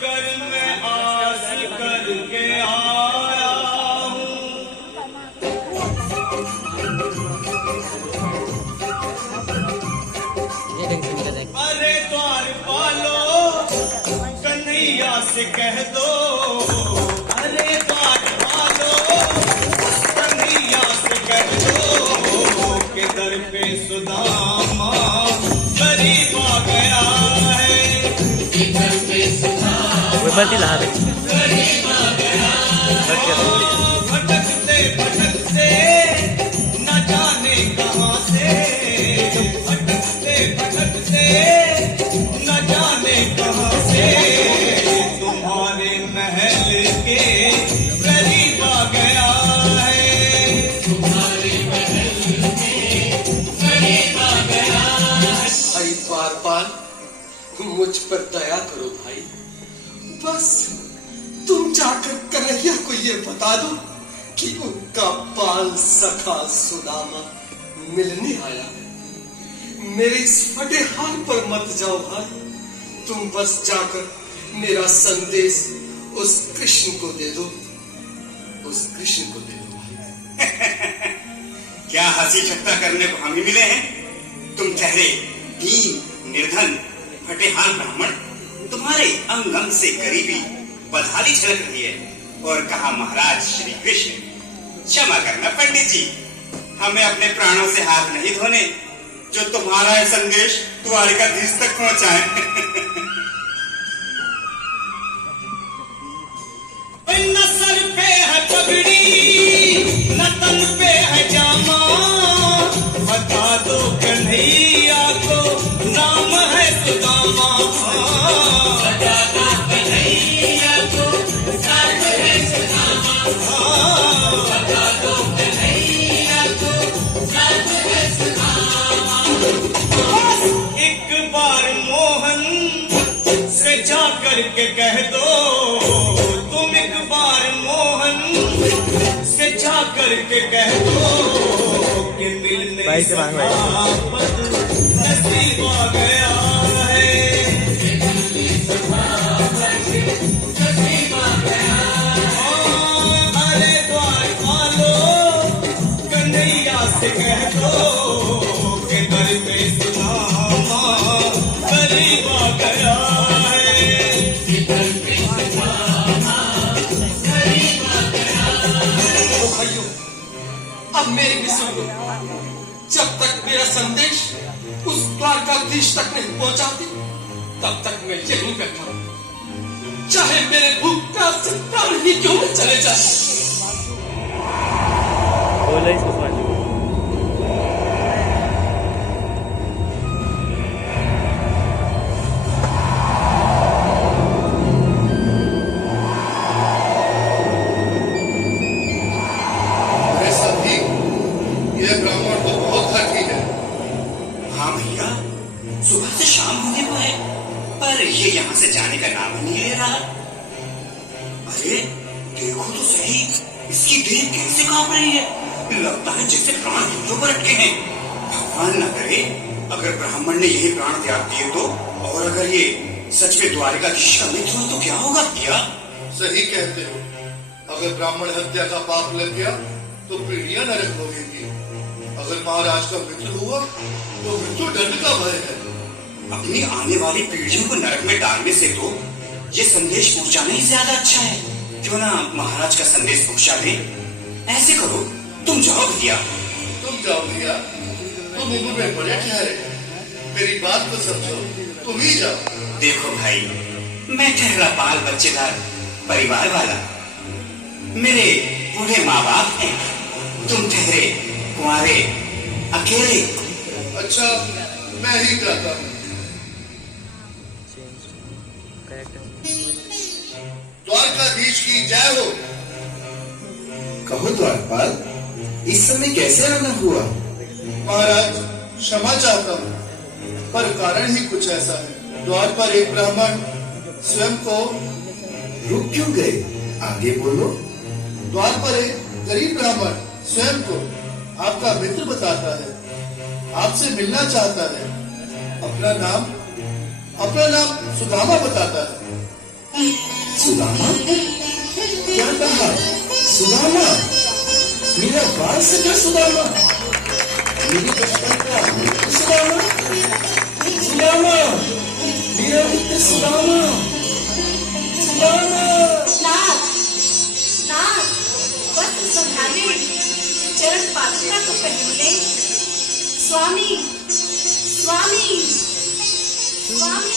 कर मैं आस करके आया हूँ। अरे द्वारपालो कन्हैया से कह दो, अरे द्वारपालो कन्हैया से कह दो के दर पे सुदामा गरीब आ गया है। गरीब आ गया, भटकते भटकते न जाने कहाँ से, भटकते भटकते न जाने कहाँ से तुम्हारे महल के करीब आ गया है। तुम्हारे महल के करीब आ गया है। भाई द्वारपाल, मुझ पर दया करो भाई। बस तुम जाकर कन्हैया को ये बता दो कि उनका बाल सखा सुदामा मिलने आया है। मेरे इस फटे हाल पर मत जाओ भाई, तुम बस जाकर मेरा संदेश उस कृष्ण को दे दो, उस कृष्ण को दे दो भाई। क्या हंसी ठट्टा करने को हम ही मिले हैं? तुम ठहरे दीन निर्धन फटेहाल ब्राह्मण, तुम्हारे अंग अंग से करीबी बदहाली झलक रही है। और कहा महाराज श्री कृष्ण, क्षमा करना पंडित जी, हमें अपने प्राणों से हाथ नहीं धोने जो तुम्हारा यह संदेश द्वारिकाधीश तक पहुंचाए। न सर पे है पगड़ी न तन पे है जामा, बता दो कन्हैया को नाम है सुदामा। बता दो कन्हैया को नाम है सुदामा। बता दो कन्हैया को नाम है सुदामा। एक बार मोहन से जा करके कह दो, तुम एक बार मोहन से जा करके कह दो कि मिलने से नसीब आ गया है। नसीब आ गया। अरे द्वारपालो कन्हैया से कह दो कि दर पे सुदामा गरीब आ गया है। अब मेरी भी सुन लो, जब तक मेरा संदेश उस द्वारकाधीश तक नहीं पहुंचाती तब तक मैं यहीं बैठा हूं, चाहे मेरे भूख प्यास से प्राण ही क्यों न चले जाए। सुबह से शाम होने को है, पर ये यहाँ से जाने का नाम ही नहीं ले रहा। अरे देखो तो सही, इसकी देह कैसे कांप रही है, लगता है जैसे प्राण हीटों पर अटके हैं। भगवान न करे अगर ब्राह्मण ने यही प्राण त्याग दिए तो, और अगर ये सच में द्वारिकाधीश का मित्र हो तो क्या होगा? क्या सही कहते हो, अगर ब्राह्मण हत्या का पाप लग गया तो पीढ़ियां नरक भोगेंगी। अगर महाराज का मित्र हुआ तो मृत्यु दंड का भय है। अपनी आने वाली पीढ़ियों को नरक में डालने से तो ये संदेश पहुंचाना ही ज्यादा अच्छा है। क्यों ना महाराज का संदेश पहुंचा दे। ऐसे करो, तुम जाओ भैया। तुम जाओ भैया, तुम उम्र में बड़े ठहरे, मेरी बात को समझो, तुम ही जाओ। देखो भाई, मैं ठहरा बाल बच्चेदार परिवार वाला, मेरे बूढ़े माँ बाप हैं, तुम ठहरे कुंवारे अकेले। अच्छा, मैं ही जाता हूँ। द्वारकाधीश की जय हो। कहो द्वारपाल, इस समय कैसे आना हुआ? महाराज क्षमा चाहता हूँ, पर कारण ही कुछ ऐसा है। द्वार पर एक ब्राह्मण स्वयं को रुक क्यों गए? आगे बोलो। द्वार पर एक गरीब ब्राह्मण स्वयं को आपका मित्र बताता है, आपसे मिलना चाहता है, अपना नाम सुदामा बताता है। सुदामा, क्या कहा? सुदामा, मेरा बाल सखा सुदामा, मेरे बचपन का मित्र सुदामा, सुदामा, मेरा मित्र सुदामा, सुदामा। नाथ, नाथ, वस्त्र संभाले, चरण पादुका तो पहन ले। स्वामी, स्वामी, स्वामी,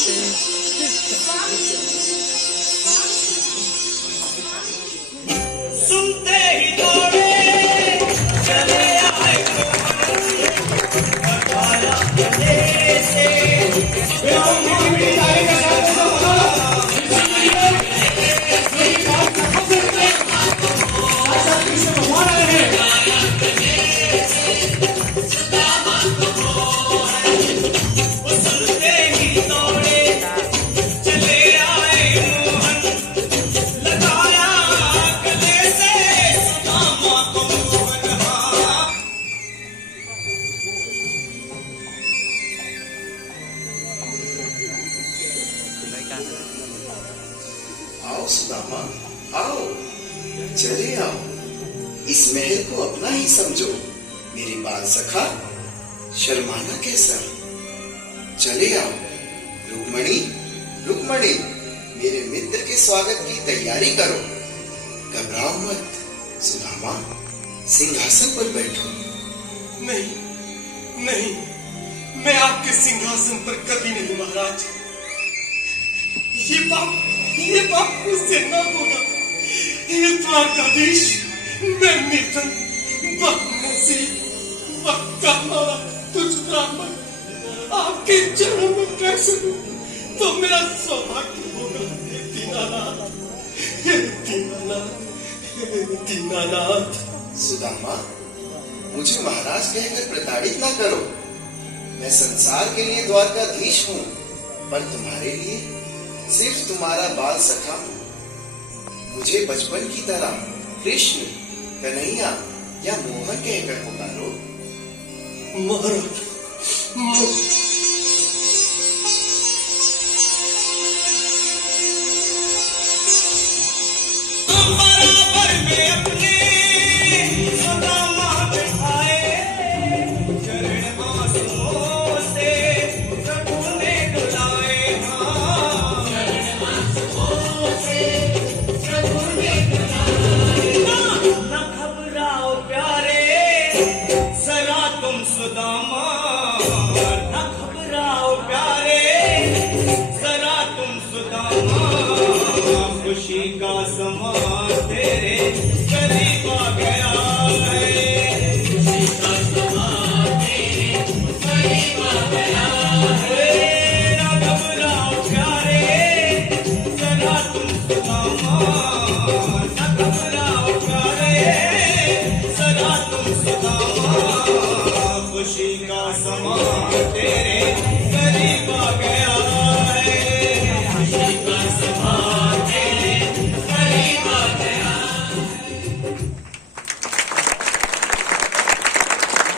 स्वामी, सुनते ही दौड़े चले आए बताया गले से सुनते ही दौड़े चले आए मोहन लगाया गले से सुदामा को मोहन। आओ सुदामा, आओ, चले आओ, इस महल को अपना ही समझो। मेरी बाल सखा, शर्माना कैसा? चले आओ। रुक्मणी, रुक्मणी, मेरे मित्र के स्वागत की तैयारी करो। घबराओ मत। सुदामा, सिंहासन पर बैठो। नहीं, नहीं, मैं आपके सिंहासन पर कभी नहीं महाराज। ये बाप मुझसे न होगा। ये द्वारकाधीश, मैं निर्धन, बदनसीब, बदकामा, तुझ ब्राह्मण आपके चरणों में कैसे हूँ तो मेरा सौभाग्य होगा। हे दीनानाथ, हे दीनानाथ, हे दीनानाथ। सुदामा, मुझे महाराज कहकर प्रताड़ित ना करो। मैं संसार के लिए द्वारकाधीश हूँ, पर तुम्हारे लिए सिर्फ तुम्हारा बाल सखा हूँ। मुझे बचपन की तरह कृष्ण, कन्हैया या मोहन कहकर पुकारो। महाराज, बराबर में अपने सुदामा बिठाए, चरण आंसुओं से प्रभु ने डुलाए। हाँ, चरण आंसुओं से प्रभु ने डुलाए। न घबराओ प्यारे, जरा तुम सुदामा, न घबराओ प्यारे, जरा तुम सुदामा। खुशी का समा तेरे करीब आ गया है, खुशी का समा तेरे करीब आ गया है। ना घबराओ प्यारे, जरा तुम सुदामा, ना घबराओ प्यारे, जरा तुम सुदामा। खुशी का समा तेरे